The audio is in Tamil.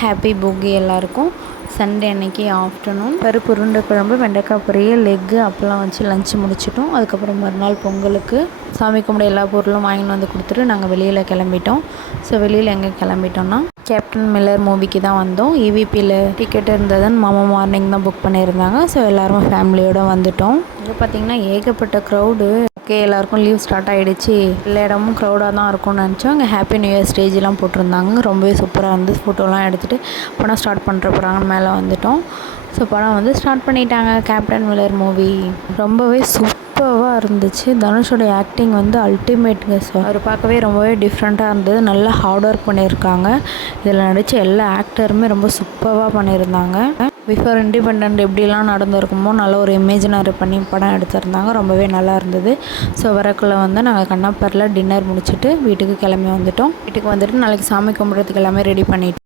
ஹாப்பி போகி எல்லாருக்கும். சண்டே அன்னைக்கு ஆஃப்டர்நூன் பருப்பு உருண்டை குழம்பு, வெண்டைக்காய் பொரியல், எக்கு அப்பெல்லாம் வச்சு லஞ்சு முடிச்சிட்டோம். அதுக்கப்புறம் மறுநாள் பொங்கலுக்கு சாமி கும்பிட எல்லா பொருளும் வாங்கிட்டு வந்து கொடுத்துட்டு நாங்கள் வெளியில் கிளம்பிட்டோம். ஸோ வெளியில் எங்கே கிளம்பிட்டோம்னா கேப்டன் மில்லர் மூவிக்கு தான் வந்தோம். இவிபியில் டிக்கெட் இருந்ததுன்னு மாமா மார்னிங் தான் புக் பண்ணியிருந்தாங்க. ஸோ எல்லோரும் ஃபேமிலியோடு வந்துட்டோம். இங்கே பார்த்திங்கன்னா ஏகப்பட்ட க்ரௌடு. ஓகே, எல்லாருக்கும் லீவ் ஸ்டார்ட் ஆகிடுச்சு, எல்லா இடமும் க்ரௌடாக தான் இருக்கும்னு நினச்சோம். அங்கே ஹாப்பி நியூ இயர் ஸ்டேஜெலாம் போட்டிருந்தாங்க. ரொம்பவே சூப்பராக இருந்தது. ஃபோட்டோலாம் எடுத்துகிட்டு படம் ஸ்டார்ட் பண்ணுற போகிறாங்கன்னு மேலே வந்துட்டோம். ஸோ படம் வந்து ஸ்டார்ட் பண்ணிட்டாங்க. கேப்டன் மில்லர் மூவி ரொம்பவே சூப்பராக இருந்துச்சு. தனுஷோட ஆக்டிங் வந்து அல்டிமேட்டுங்க. ஸோ அவர் பார்க்கவே ரொம்பவே டிஃப்ரெண்ட்டாக இருந்தது. நல்லா ஹார்ட் ஒர்க் பண்ணியிருக்காங்க. இதில் நடித்த எல்லா ஆக்டருமே ரொம்ப சூப்பராக பண்ணியிருந்தாங்க. பிஃபோர் இண்டிபெண்ட் எப்படிலாம் நடந்திருக்குமோ நல்ல ஒரு இமேஜினரி பண்ணி படம் எடுத்திருந்தாங்க. ரொம்பவே நல்லா இருந்தது. ஸோ வரக்குள்ளே வந்து நாங்கள் கண்ணப்பரில் டின்னர் முடிச்சுட்டு வீட்டுக்கு கிளம்பி வந்துட்டோம். வீட்டுக்கு வந்துட்டு நாளைக்கு சாமி கும்பிட்றதுக்கு எல்லாமே ரெடி பண்ணிட்டோம்.